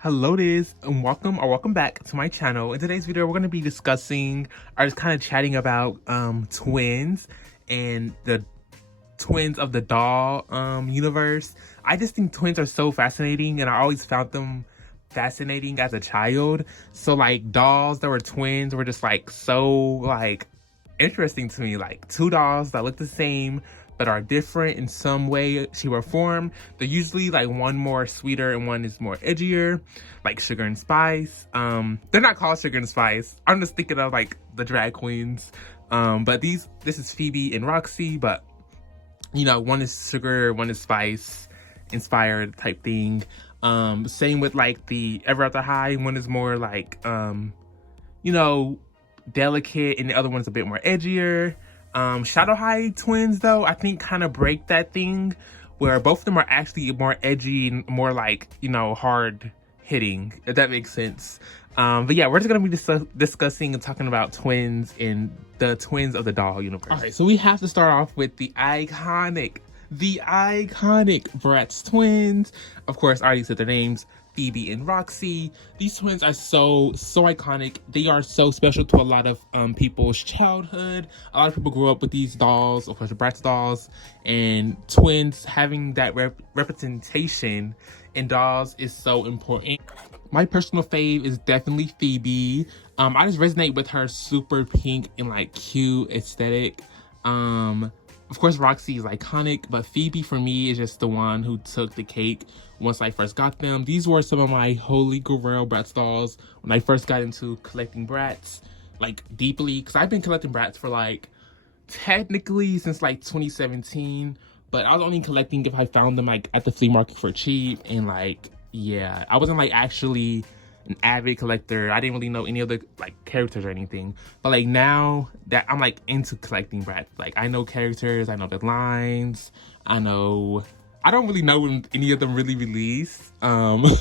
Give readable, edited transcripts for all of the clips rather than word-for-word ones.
Hello Diz, and welcome back to my channel. In today's video we're going to be discussing or just kind of chatting about twins and the twins of the doll universe. I just think twins are so fascinating, and I always found them fascinating as a child. So like dolls that were twins were just like so like interesting to me. Like two dolls that look the same but are different in some way, shape, or form. They're usually like one more sweeter and one is more edgier, like Sugar and Spice. They're not called Sugar and Spice. I'm just thinking of like the drag queens. But this is Phoebe and Roxy, but you know, one is Sugar, one is Spice inspired type thing. Same with like the Ever After High. One is more like, you know, delicate, and the other one's a bit more edgier. Shadow High twins, though, I think kind of break that thing where both of them are actually more edgy and more like, you know, hard hitting, if that makes sense. But yeah, we're just gonna be discussing and talking about twins in the twins of the doll universe. All right, so we have to start off with the iconic Bratz twins. Of course, I already said their names, Phoebe and Roxy. These twins are so iconic. They are so special to a lot of people's childhood. A lot of people grew up with these dolls, of course, the Bratz dolls, and twins having that representation in dolls is so important. My personal fave is definitely Phoebe. I just resonate with her super pink and like cute aesthetic. Of course, Roxy is iconic, but Phoebe for me is just the one who took the cake once I first got them. These were some of my holy grail Bratz dolls when I first got into collecting Bratz, like deeply, because I've been collecting Bratz for like technically since like 2017, but I was only collecting if I found them like at the flea market for cheap, and like, yeah, I wasn't like actually an avid collector. I didn't really know any other like characters or anything, but like now that I'm like into collecting Bratz, like I know characters, I know the lines, I don't really know when any of them really release, but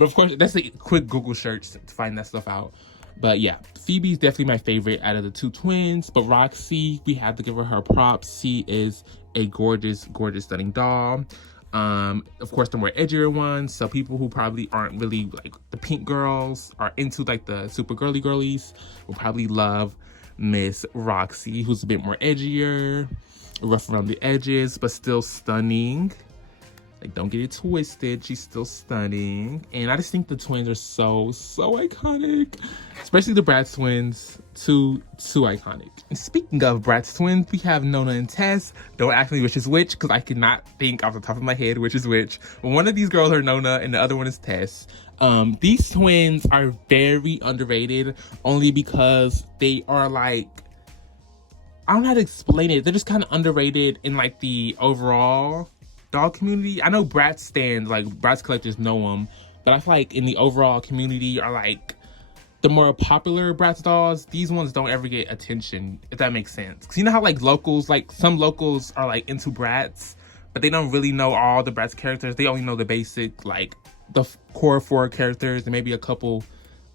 of course that's a quick Google search to find that stuff out. But yeah, Phoebe's definitely my favorite out of the two twins, but Roxy, we have to give her props. She is a gorgeous stunning doll. Of course, the more edgier ones, so people who probably aren't really like the pink girls, are into like the super girlies, will probably love Miss Roxy, who's a bit more edgier, rough around the edges, but still stunning. Like, don't get it twisted, she's still stunning. And I just think the twins are so iconic, especially the Bratz twins. Too iconic. And speaking of Bratz twins, we have Nona and Tess. Don't ask me which is which, because I cannot think off the top of my head which is which. But one of these girls are Nona and the other one is Tess. These twins are very underrated, only because they are like, I don't know how to explain it. They're just kind of underrated in like the overall doll community. I know Bratz stands, like Bratz collectors know them, but I feel like in the overall community are like the more popular Bratz dolls. These ones don't ever get attention, if that makes sense. Because you know how like locals, like some locals are like into Bratz, but they don't really know all the Bratz characters. They only know the basic, like the core 4 characters and maybe a couple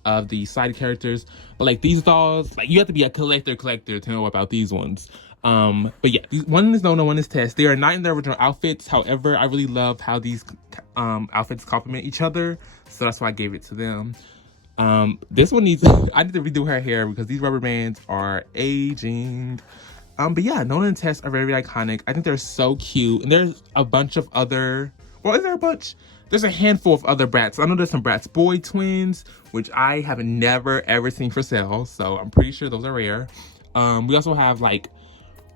of the side characters. But like these dolls, like you have to be a collector to know about these ones. But yeah, one is Nona, one is Tess. They are not in their original outfits. However, I really love how these outfits complement each other, so that's why I gave it to them. This one needs I need to redo her hair because these rubber bands are aging. But yeah, Nona and Tess are very iconic. I think they're so cute, and there's a bunch of other, well, is there a bunch? There's a handful of other Bratz. I know there's some Bratz boy twins, which I have never ever seen for sale, so I'm pretty sure those are rare. We also have like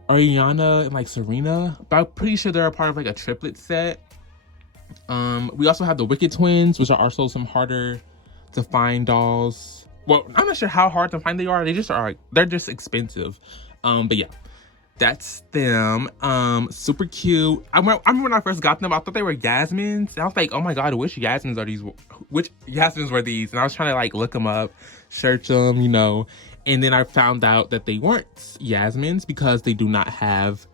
Ariana and like Serena, but I'm pretty sure they're a part of like a triplet set. We also have the Wicked twins, which are also some harder to find dolls. Well, I'm not sure how hard to find they are. They just are, they're just expensive. But yeah, that's them. Super cute. I remember when I first got them, I thought they were Yasmins. And I was like, oh my god, which Yasmins are these? Which Yasmins were these? And I was trying to like look them up, search them, you know. And then I found out that they weren't Yasmins because they do not have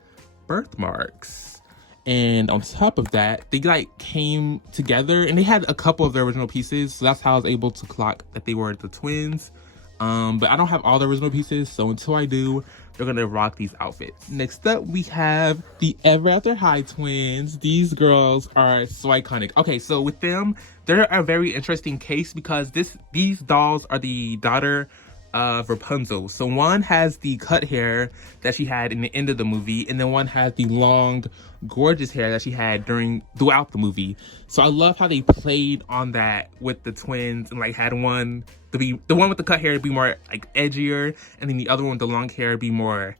birthmarks. And on top of that, they like came together and they had a couple of their original pieces. So that's how I was able to clock that they were the twins. But I don't have all the original pieces. So until I do, they're gonna rock these outfits. Next up, we have the Ever After High twins. These girls are so iconic. Okay, so with them, they're a very interesting case because these dolls are the daughter of Rapunzel. So one has the cut hair that she had in the end of the movie, and then one has the long, gorgeous hair that she had throughout the movie. So I love how they played on that with the twins and like had one to be the one with the cut hair to be more like edgier, and then the other one with the long hair be more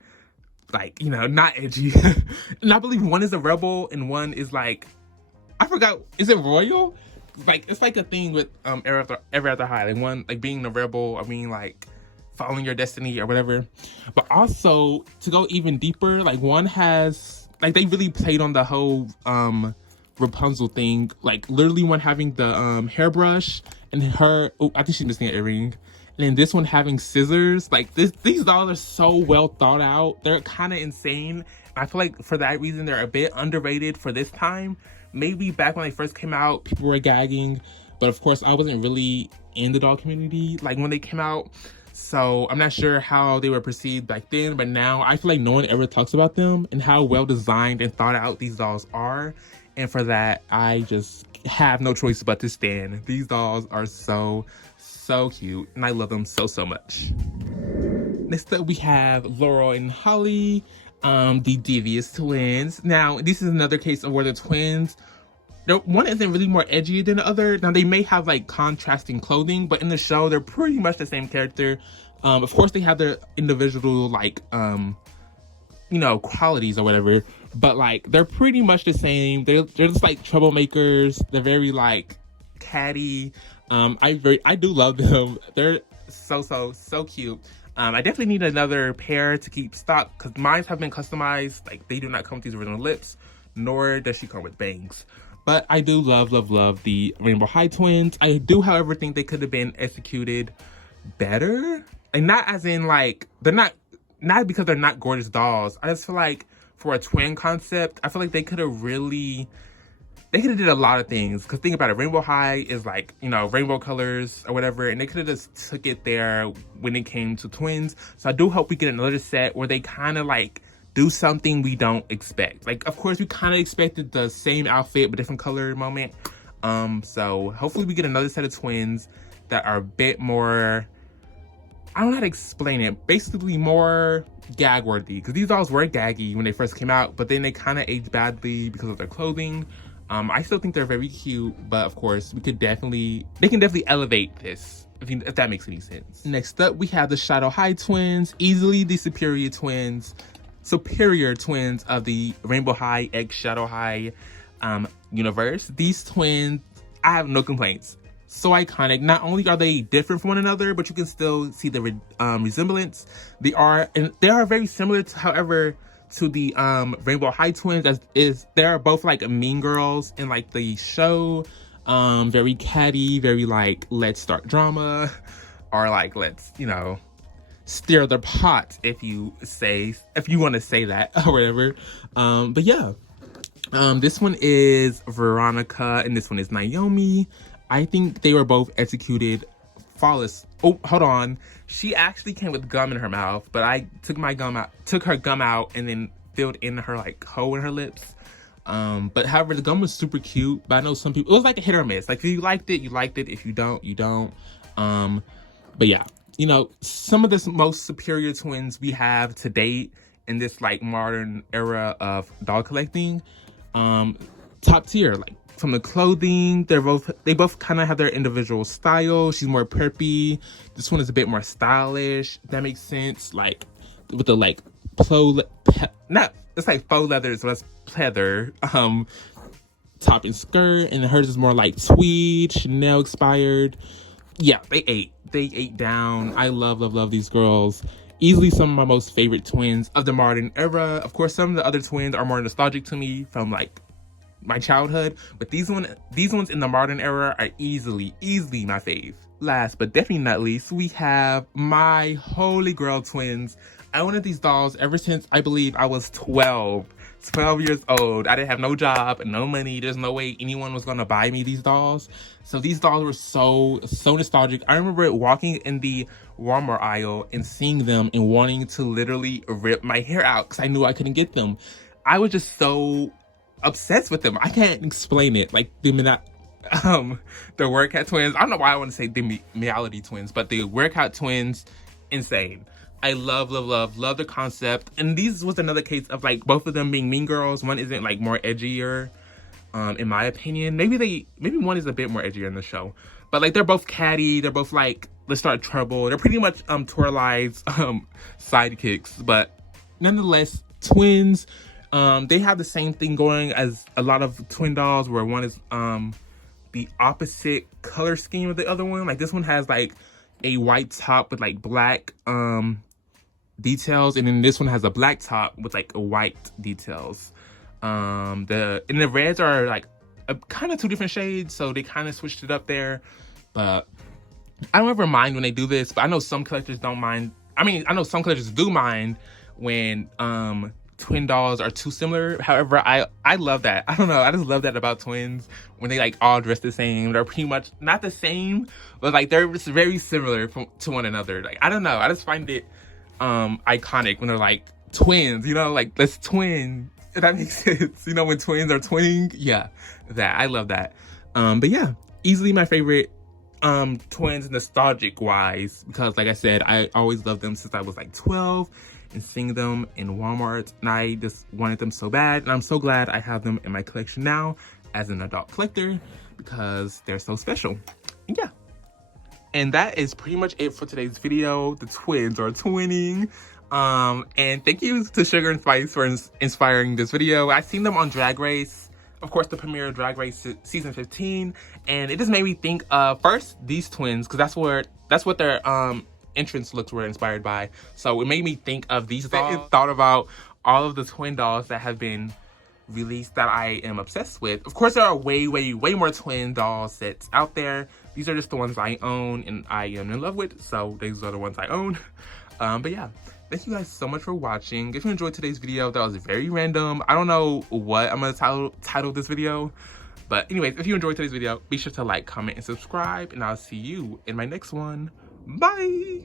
like, you know, not edgy. And I believe one is a rebel and one is like, I forgot, is it royal? Like it's like a thing with Ever After High, like one like being the rebel or being like following your destiny or whatever. But also to go even deeper, like one has like they really played on the whole Rapunzel thing, like literally one having the hairbrush and her, oh, I think she's missing an earring, and then this one having scissors. Like these dolls are so well thought out. They're kind of insane. I feel like for that reason they're a bit underrated for this time. Maybe back when they first came out people were gagging, but of course I wasn't really in the doll community like when they came out, so I'm not sure how they were perceived back then. But now I feel like no one ever talks about them and how well designed and thought out these dolls are, and for that I just have no choice but to stand. These dolls are so cute and I love them so much. Next up we have Laurel and Holly, the Devious twins. Now this is another case of where the twins, one isn't really more edgy than the other. Now they may have like contrasting clothing, but in the show they're pretty much the same character. Of course they have their individual like you know, qualities or whatever, but like they're pretty much the same. They're just like troublemakers. They're very like catty. I do love them. They're so cute. I definitely need another pair to keep stock because mine have been customized. Like they do not come with these original lips, nor does she come with bangs. But I do love the Rainbow High twins. I do, however, think they could have been executed better. And not as in like, they're not because they're not gorgeous dolls. I just feel like for a twin concept, I feel like they could have did a lot of things. Because think about it, Rainbow High is like, you know, rainbow colors or whatever. And they could have just took it there when it came to twins. So I do hope we get another set where they kind of like do something we don't expect. Like, of course, we kind of expected the same outfit but different color moment. So hopefully we get another set of twins that are a bit more, I don't know how to explain it, basically more gag worthy, because these dolls were gaggy when they first came out, but then they kind of aged badly because of their clothing. I still think they're very cute, but of course they can definitely elevate this, if that makes any sense. Next up we have the Shadow High twins, easily the superior twins of the Rainbow High x Shadow High universe. These twins, I have no complaints. So iconic. Not only are they different from one another, but you can still see the resemblance. They are very similar to, however, to the Rainbow High twins, they're both like mean girls in like the show. Very catty, very like let's start drama, or like let's, you know, stir the pot, if you want to say that or whatever. But yeah, this one is Veronica and this one is Naomi. I think they were both executed flawless. Oh, hold on. She actually came with gum in her mouth, but I took her gum out and then filled in her like hole in her lips. But however, the gum was super cute, but I know some people, it was like a hit or miss. Like if you liked it, you liked it. If you don't, you don't. But yeah, you know, some of the most superior twins we have to date in this like modern era of doll collecting. Top tier, like from the clothing, they both kind of have their individual style. She's more preppy. This one is a bit more stylish. If that makes sense. Like with the like it's like faux leather, so that's pleather. Top and skirt, and hers is more like tweed, Chanel expired. Yeah, they ate down. I love these girls. Easily some of my most favorite twins of the modern era. Of course, some of the other twins are more nostalgic to me from like my childhood, but these ones in the modern era are easily my fave. Last but definitely not least, we have my holy grail twins. I wanted these dolls ever since I believe I was 12. 12 years old. I didn't have no job, no money. There's no way anyone was gonna buy me these dolls. So these dolls were so nostalgic. I remember walking in the Walmart aisle and seeing them and wanting to literally rip my hair out because I knew I couldn't get them. I was just so obsessed with them. I can't explain it. Like the Werecat twins. I don't know why I want to say the Meowlity twins, but the Werecat twins, insane. I love the concept. And these was another case of like both of them being mean girls. One isn't like more edgier, in my opinion. Maybe one is a bit more edgier in the show. But like they're both catty, they're both like, let's start trouble. They're pretty much Torali's sidekicks. But nonetheless, twins, they have the same thing going as a lot of twin dolls where one is the opposite color scheme of the other one. Like this one has like a white top with like black details, and then this one has a black top with like a white details. The reds are like kind of two different shades, so they kind of switched it up there. But I don't ever mind when they do this, but I know some collectors don't mind. I mean, I know some collectors do mind when twin dolls are too similar. However, I love that. I don't know, I just love that about twins when they like all dress the same. They're pretty much not the same, but like they're just very similar to one another. Like I don't know, I just find it iconic when they're like twins, you know, like let's twin, if that makes sense, you know, when twins are twinning. Yeah, that I love that. But yeah, easily my favorite twins nostalgic wise, because like I said, I always loved them since I was like 12 and seeing them in Walmart, and I just wanted them so bad, and I'm so glad I have them in my collection now as an adult collector because they're so special. Yeah, and that is pretty much it for today's video. The twins are twinning. And thank you to Sugar and Spice for inspiring this video. I've seen them on Drag Race, of course, the premiere of Drag Race season 15, and it just made me think of first these twins, because that's what their entrance looks were inspired by. So it made me think of these dolls. I thought about all of the twin dolls that have been released that I am obsessed with. Of course, there are way more twin doll sets out there. These are just the ones I own and I am in love with, so these are the ones I own. But yeah, thank you guys so much for watching. If you enjoyed today's video, that was very random. I don't know what I'm gonna title this video, but anyways, if you enjoyed today's video, be sure to like, comment, and subscribe, and I'll see you in my next one. Bye!